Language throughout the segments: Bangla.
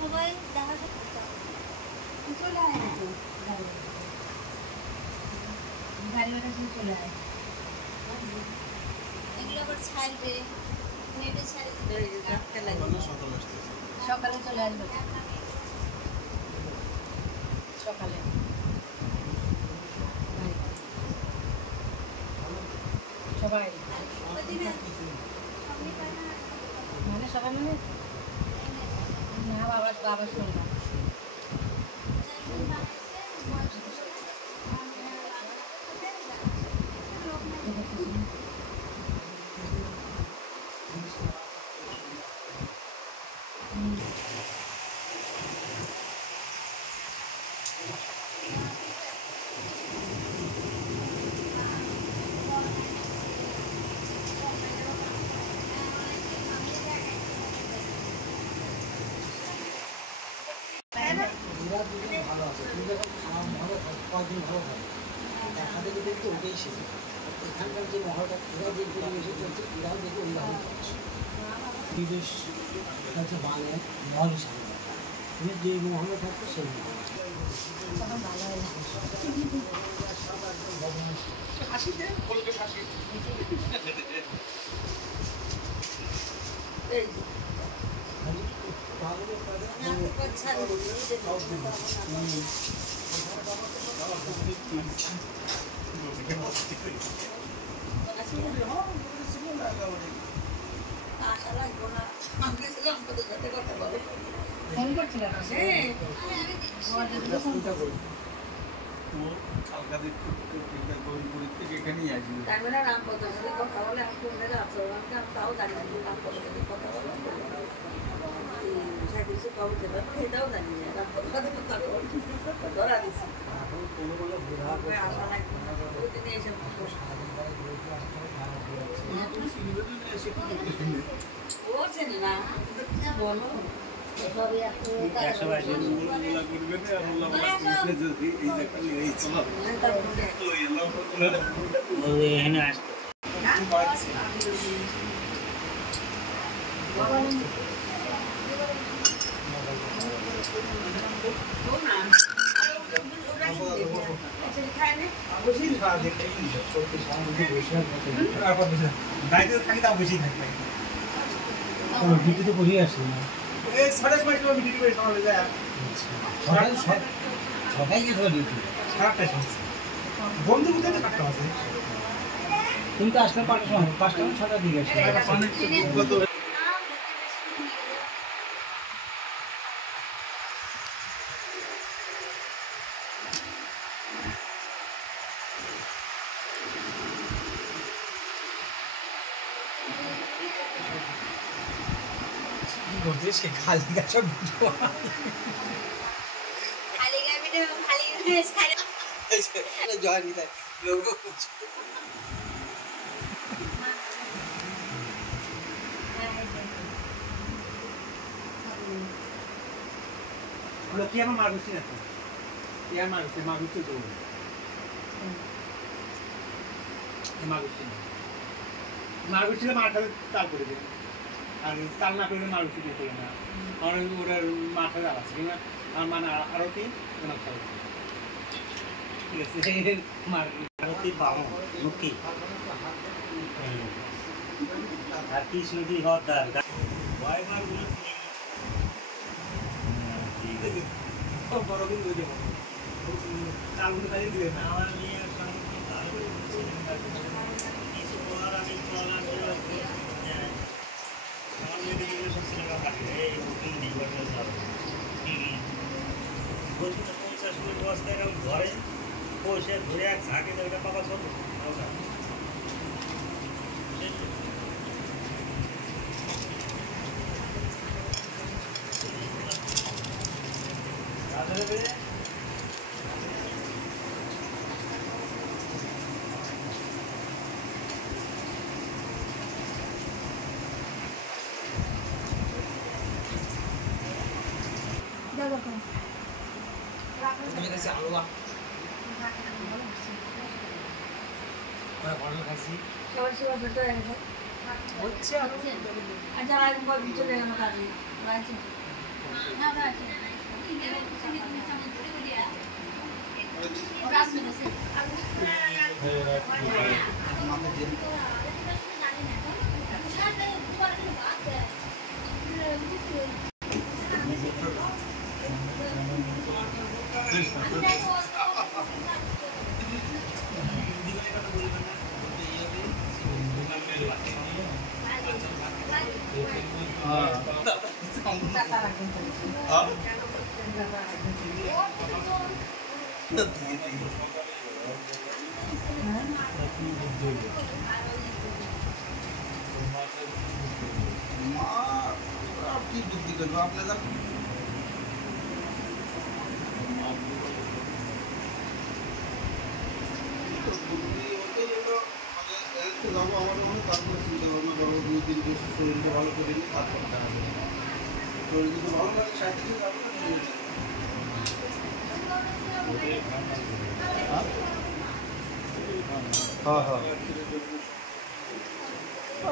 সবাই দেখা চলে আয় গাড়ি বাড়া চলে আয় এগুলো আবার ছাড়বে নেটে ছাড়বে সকালে চলে আসবে সকালে সবাই মানে সবাই মানে না বাবা শুনলাম ভালো আছে তুমি যখন ভালো কয়েকদিন ভালো থাকে একসাথে দেখতে ওটাই শেখে এখানকার যে মহলটা এরা যে পরিবেশে চলছে এরাও দেখে ওইভাবে চলছে বিদেশ হচ্ছে বাংলায় মহল হিসাবে তুমি যে মহলে থাকতো সেই এখানেই আসবে কথা বলে তাও জানি কথা বলে এটাও জানি ধরা দিচ্ছি ও চেনে না বলো ভিডিওতে বসে আসি না সকাল বন্ধু কোথায় কাটতে আছে তুমি তো আসলে 5টার সময় 5টা 6টার দিকে আসলে সে খালি গাছ জয় নিতাই তুই আমার মা গুছি না তুই আমার মা গুছি তো মা গুছি মা খাবে তাল করে দেবে আর তাল না করলে মা গুছি দিয়ে না আমার ওরা মাথা জ্বালা আছে কিনা আমার মানে আরো কি ওনার খাবে ঠিক আছে আরতি বাম মুখী আর কৃষ্ণজি হরদার ঠিক আছে বড় দিন হয়ে যাবো চালগুলো খালি দিলে না আমার নিয়ে কিছু বলার আমি চলার আমার মেয়েদের সব সিনেমা কাটে এই নির্বাচন বলছি তো 50 মিনিট বস্তায় এরকম ঘরে বসে ঘুরে এক ঝাঁকে ওটা পাবা ছোট আলুয়া হোটেল খাইছি সবাই সেবা করতে হয়ে গেছে হচ্ছে আর আর যারা একবার চলে গেল কাজে রাখছি কি বুদ্ধি করবো আপনারা যাবো আমার মনে তারপরে চিন্তা ভাবনা করবো 2-3 দিন শরীরটা ভালো করে নিই তারপর দেখা যাবে শরীর যদি ভালো লাগে সাথে যাবো হ্যাঁ হ্যাঁ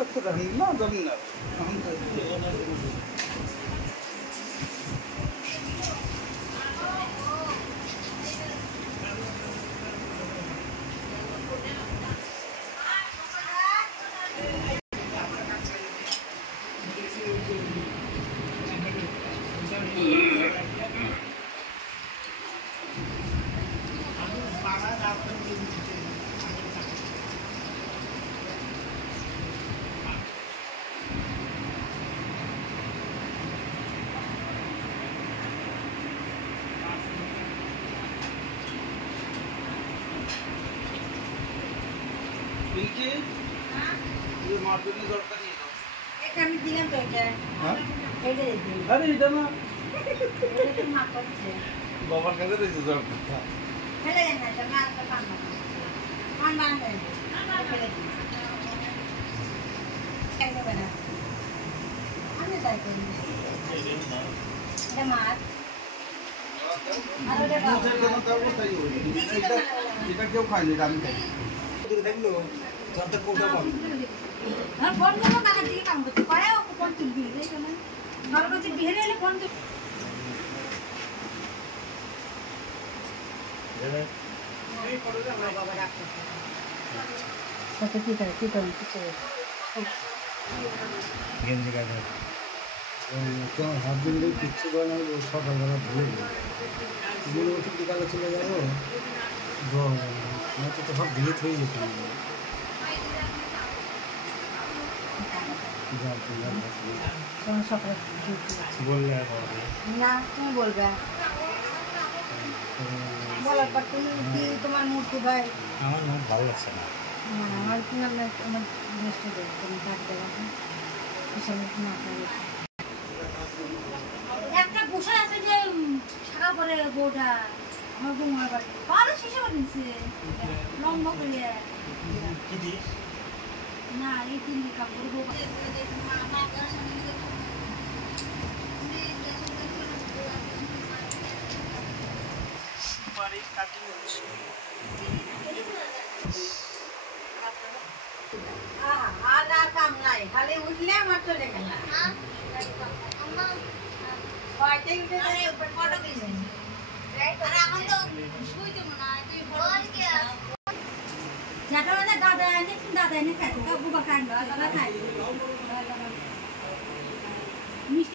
আচ্ছা রাখি না জানি না পিঙ্কি ये मार्केटिंग दरकार नहीं है এটা আমি দিলাম তো এটা हां এটা দিই अरे इधर ना এটা তো মা করছে बाबा कहते थे दरकार ফেলে দেন না এটা মা একটা পান দেন ফেলে দিন একদম না আমি তাই করি এটা মাছ আর ওটা এটা কেউ খায় না আমি খাই দেখলো যত কোটা পাবো আর ফোন করবো কাকার দিকে কাম করতে পারে ও ফোন তুলবি এই সময় ঘর কাছে বিহেরে এলে ফোন তুল বাবা রাখো কত কি করে গেঞ্জি গায়ে তোমার হাত দিলে কিচ্ছু করে না সকালবেলা ভুলে গেল মনে উঠে বিকালে চলে যাবো নয়তো তো সব ভিড়ে হয়ে যেত তোমার সকালে বললে না তুমি বলবে বলার পর তুমি কি তোমার মূর্তি ভাই আমার নাম ভালো লাগছে না আমার কি নাম আমার নষ্ট দেবে তুমি কাট দেবে হিসাবে না একটা পোষা আছে যে সারা পরে বউটা আমার বৌমার বাড়ি পারো শেষে বানিয়েছে লম্বা করে কি দিস না এই তিন কাপড় বউ বাড়ি কাটিং হচ্ছে আর কাম নাই খালি উঠলে আমার চলে গেল দাদা এনে খাই বুবা খাই দাদা খাই